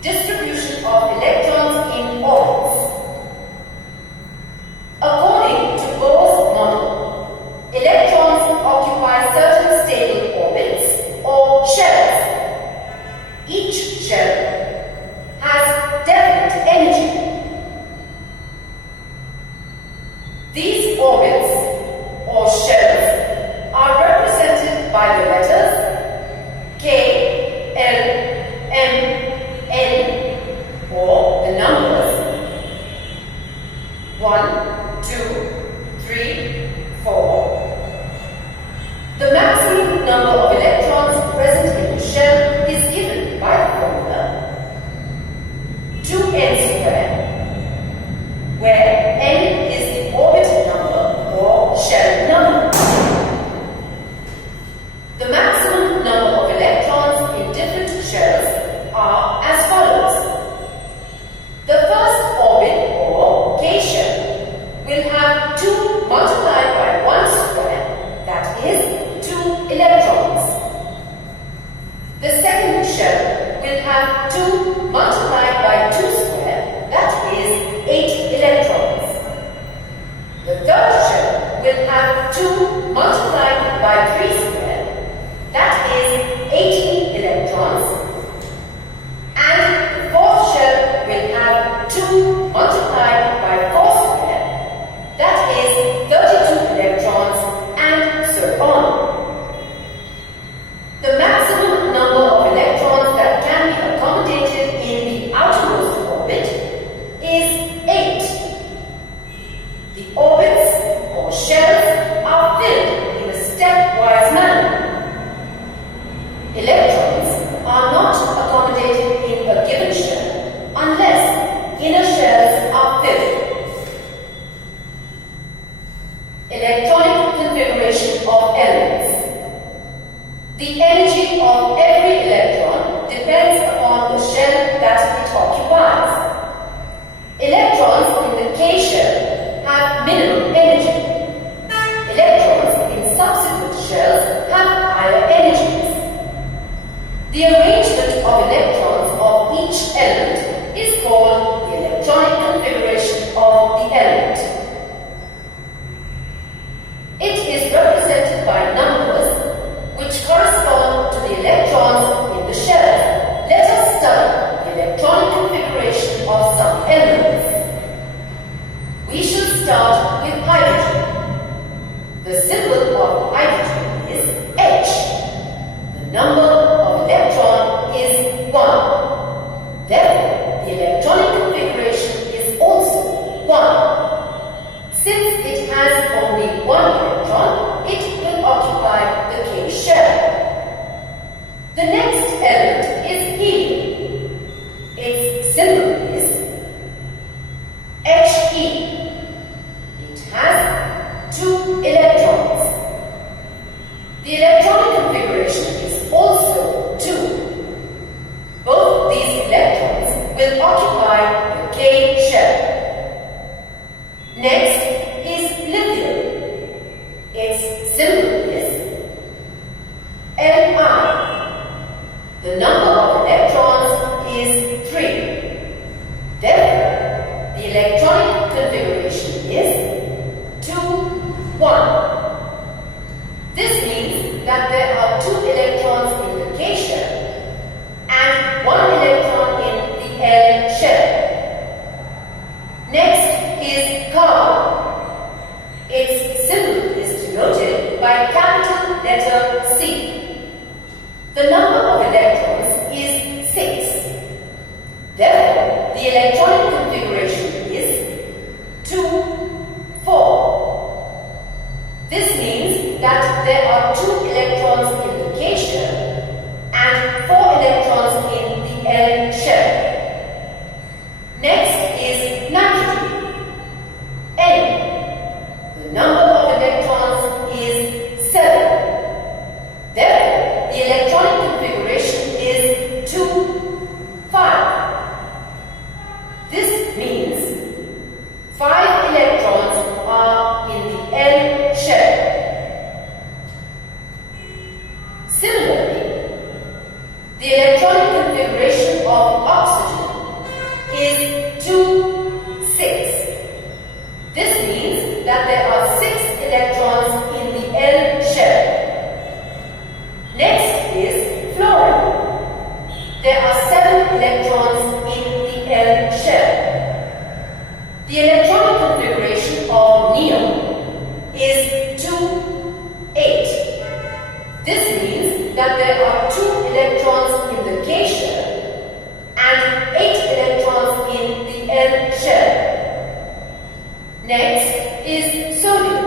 Distribution of electrons in orbits. According to Bohr's model, electrons occupy certain stable orbits or shells. Each shell has definite energy. These orbits or shells are represented by the letters K, L, M, N, or the numbers 1, 2, 3, 4. The maximum number of electrons present in the shell is given by the formula 2n squared, where n is the orbit number or shell number. The maximum number of electrons in different shells are as follows. The first orbit or K shell will have 2 multiplied by 1 square, that is 2 electrons. The second shell will have 2 multiplied by 2 square, that is 8 electrons. The third shell will have 2 multiplied by 3 square, that is 18 electrons. And the fourth shell will have 2 multiplied by 4 square, that is 32 electrons, and so on. The maximum number of electrons that can be accommodated in the outermost orbit is 8. The orbits or shells are filled in a stepwise manner. Electrons are not accommodated in a given shell unless inner shells are filled. Electronic configuration of elements. The energy of every electron depends upon the shell that it occupies. Electrons in the K shell have minimum energy. Electrons in subsequent shells have higher energies. The arrangement of electrons of each element is called the electronic configuration of the element. It is represented by numbers which correspond to the electrons in the shells. Let us study the electronic configuration of some elements. We should start with hydrogen. The symbol of hydrogen is H. The number of electron is 1. Therefore, the electronic configuration is also 1. Since it has only 1 electron, it will occupy the K shell. The next element is helium. Its symbol is He. It has 2 electrons. The electronic configuration is also 2. Both these electrons will occupy the K shell. Next is lithium. Its symbol is Li. The number of electrons is 3. Therefore, the electronic configuration is 2, 1. This means that there are 2 electrons in the K shell and 1 electron in the L shell. Next is carbon. Its symbol is denoted by capital letter C. The number of electrons is 6. Therefore, the electronic configuration is 2, 4. This means that there are 2 electrons in the K shell and 4 electrons in the L shell. Next is nitrogen. N. The number of electrons is 7. Therefore, the electronic configuration is 2, 5. This means 5 electrons are in the L shell. Similarly, the electronic configuration configuration of oxygen is 2,6. This means that there are 6 electrons in the L shell. Next is fluorine. There are 7 electrons in the L shell. The electronic configuration of neon is 2,8. This means that there are 2 electrons in the K shell and 8 electrons in the L shell. Next is sodium.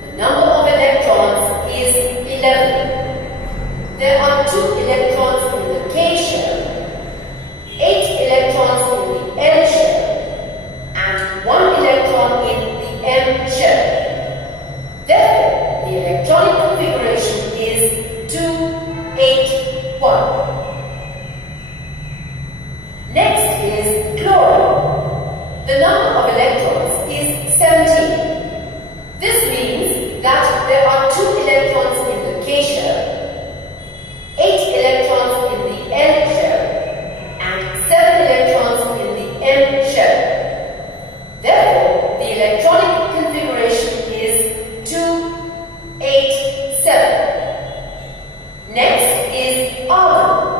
The number of electrons is 11. There are 2 electrons in the K shell, 8 electrons in the L shell, and 1 electron in the M shell. Therefore, the electronic configuration is 2,8,1. Next is chlorine. The number of electrons is 17. This means that there are 2 electrons in the K shell, 8 electrons in the L shell, and 7 electrons in the M shell. Therefore, the electronic configuration is 2,8,7. Next is argon.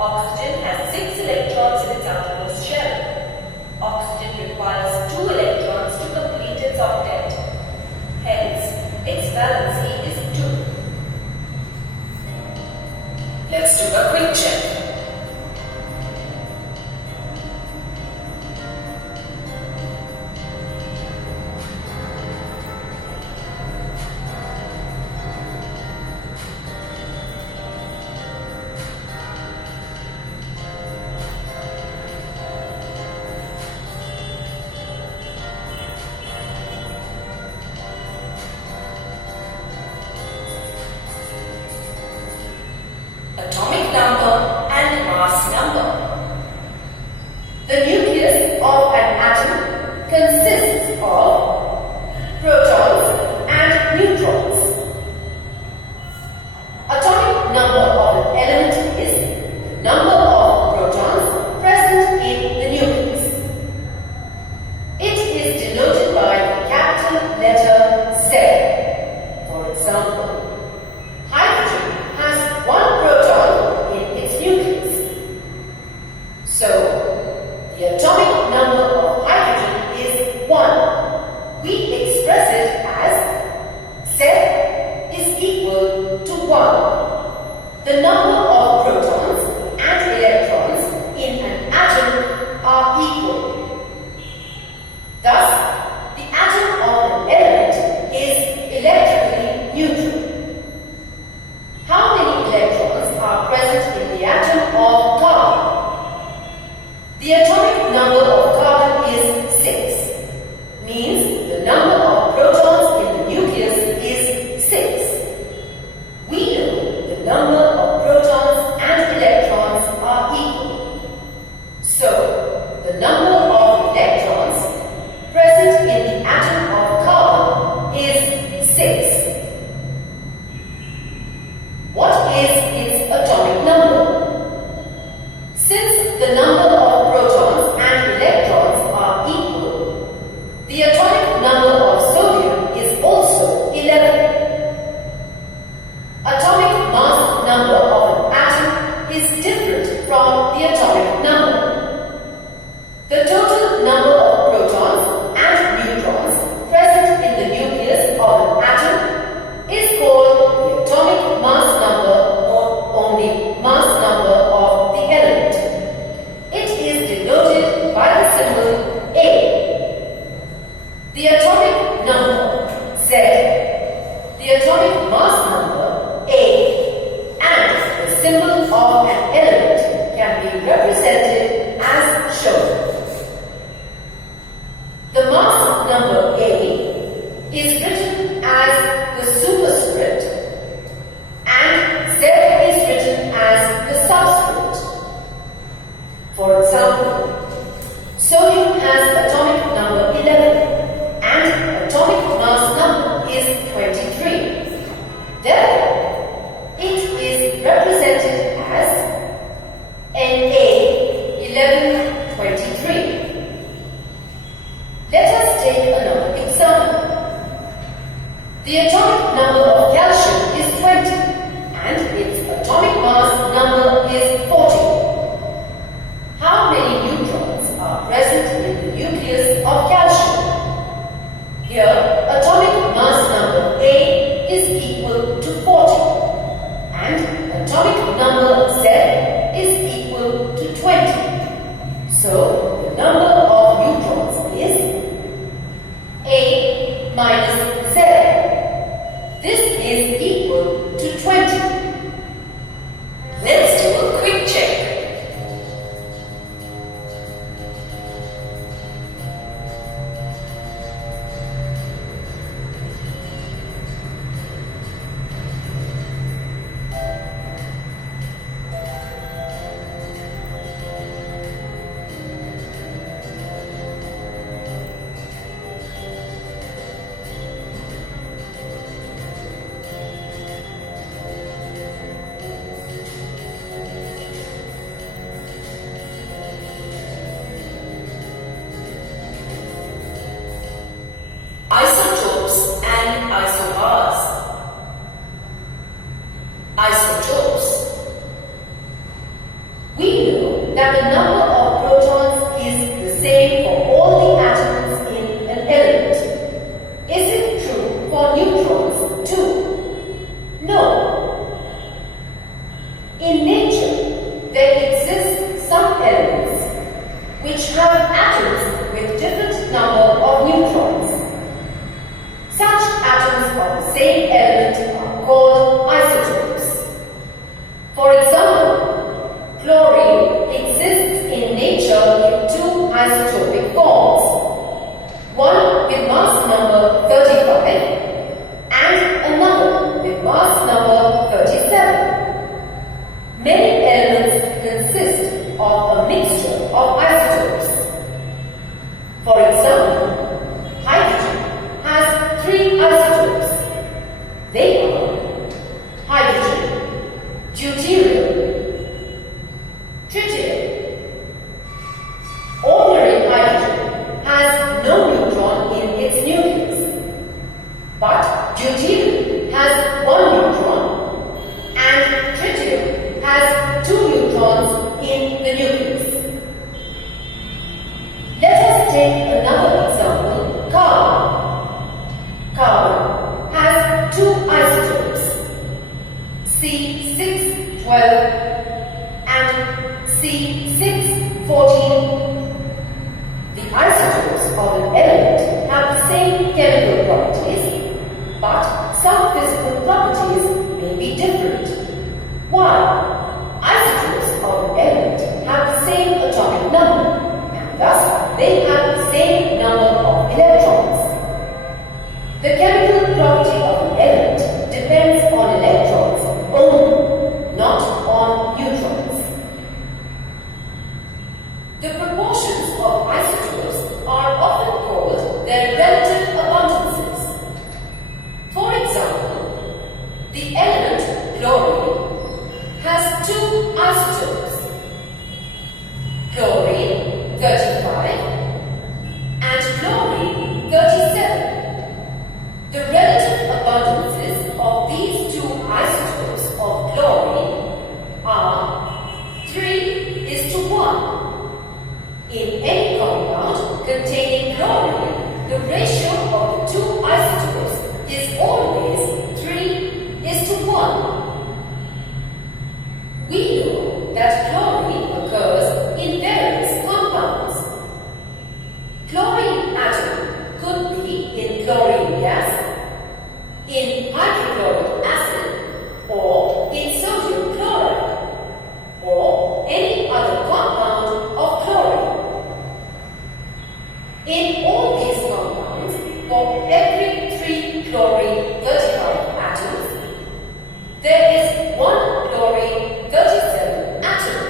Oxygen has 6 electrons in its outermost shell. Oxygen requires 2 electrons to complete its octet. Hence, its valency is 2. Let's do a quick check. Atomic number and mass number. The nucleus of an atom consists of protons and neutrons. Atomic number of an element is the number of protons present in the nucleus. It is denoted by the capital letter Z. For example, hydrogen has 1 proton in its nucleus. So, the atomic number of hydrogen is 1. We express it as Z is equal to 1. The number of protons and electrons in an atom are equal. Thus, the atom of an element is electrically neutral. How many electrons are present in the atom of carbon? The atomic number of carbon is 6. Means the number of protons in the nucleus is 6. We know the number of protons deuterium, tritium. Ordinary hydrogen has no neutron in its nucleus, but deuterium has one neutron and tritium has two neutrons in the nucleus. Let us take another example, carbon. Carbon has two isotopes, C612 and C614. The isotopes of an element have the same chemical properties, but some physical properties may be different. Why? Isotopes of an element have the same atomic number, and thus they have the same number of electrons. The chemical property of an element depends on electrons only, not on neutrons. The proportions of isotopes are often called their relative abundances. For example, the element fluorine has two isotopes, fluorine 35 and fluorine 37. The relative abundances of these two isotopes of fluorine are 3:1. In any compound containing fluorine, the ratio of the two isotopes is always 3:1. We know that fluorine occurs in various compounds. Fluorine atom could be in chlorine gas, in hydrochloric acid, or in sodium chloride, or any other compound of chlorine. In all these compounds, for every 3 chlorine 35 atoms, there is 1 chlorine 37 atom.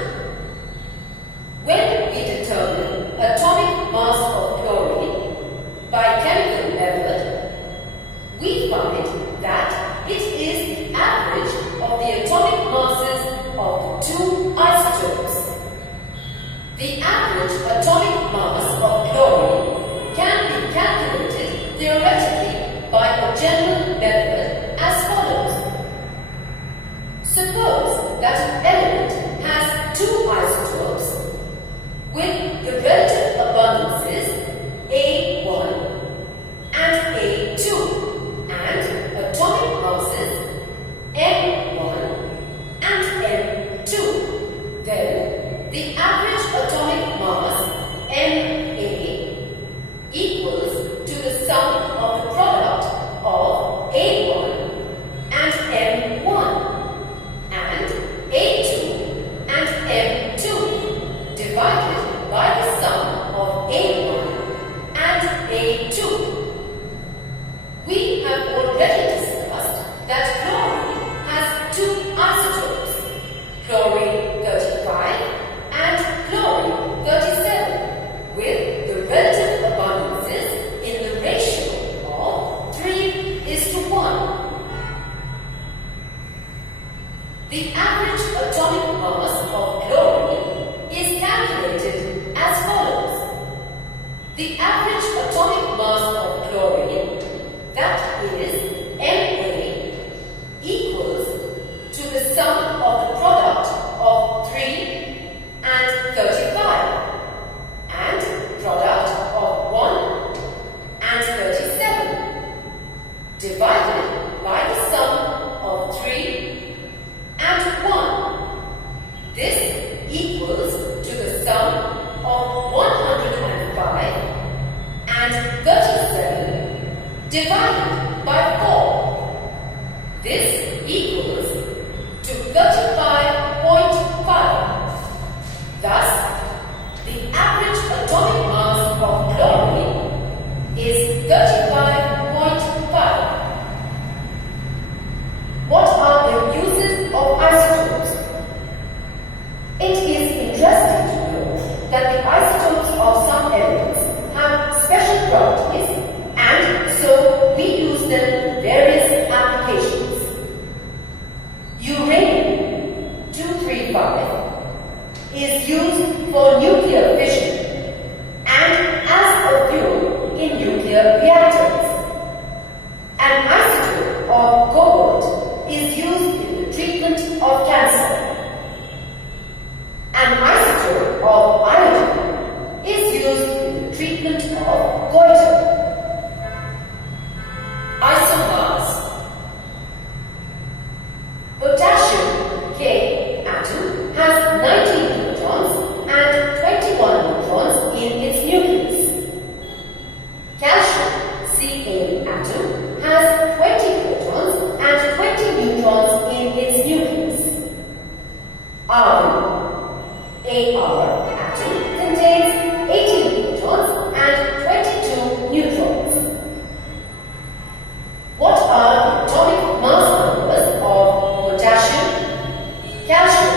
When we determine atomic mass of chlorine by chemical method, we find that it is the average of the atomic masses of the two isotopes. The average atomic mass of chlorine can be calculated theoretically by a general method as follows. Suppose that an element has two isotopes with the relative abundances A1 and A2 and atomic masses M1 and M2. Then the average atomic mass Ma equals to the sum of the product of A1 and M1 and A2 and M2 divided by the sum of A1 and A2. We have already discussed that fluorine has two isotopes, fluorine 35 and fluorine 37, with the relative abundances in the ratio of 3:1. The average atomic mass of chlorine is calculated as follows. The average atomic mass of chlorine, that is Ma, equals to the sum of the product of 3 and 35 and product of 1 and 37 divided by the sum of 3 and 1. This equals to the sum of 105 and 37 divided by 4. This equals to 35.5. Thus, the average atomic mass of chlorine is 35.5. What are the uses of isotopes? It is interesting to know that the isotopes of some elements have special properties, and so we use them in various applications. Uranium 235 is used for nuclear fission and as a fuel in nuclear reactors. An isotope of cobalt is used in the treatment of cancer. An isotope of iodine is used in the treatment of goiter. Isomers. Potassium K atom has 19 protons and 21 neutrons in its nucleus. Calcium Ca atom has 20 protons and 20 neutrons in its nucleus. Argon Ar atom contains 18 protons and 22 neutrons. What are the atomic mass numbers of potassium, calcium,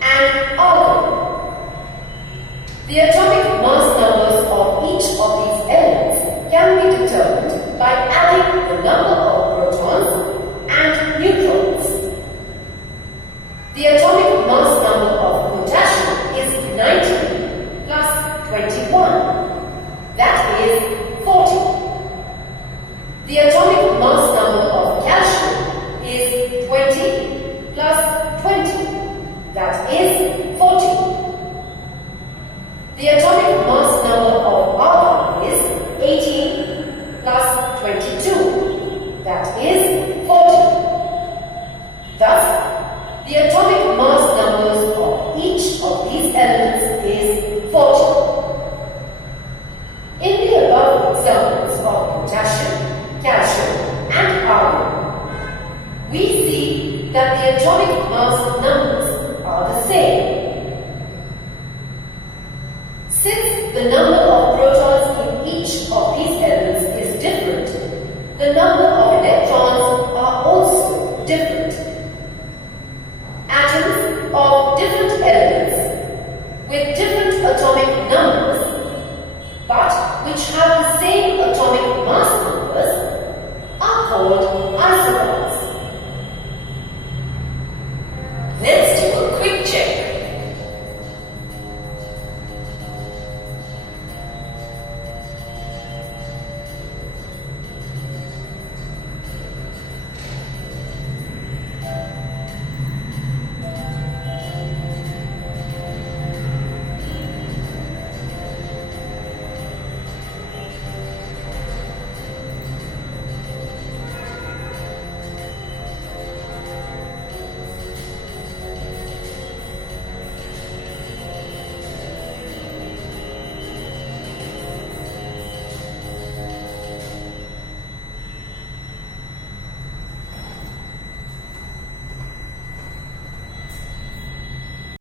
and argon? The atomic mass numbers of each of these elements can be determined by adding the number of protons and neutrons. The atomic mass number of potassium is 19 plus 21. That is 40. The atomic mass number of calcium is 20 plus 20. That is 40. The atomic mass number of argon is 18 plus 22. That is 40. Thus, the atomic mass numbers of each of these elements is 40. In the above examples of potassium, calcium, and argon, we see that the atomic mass numbers are the same. Since the number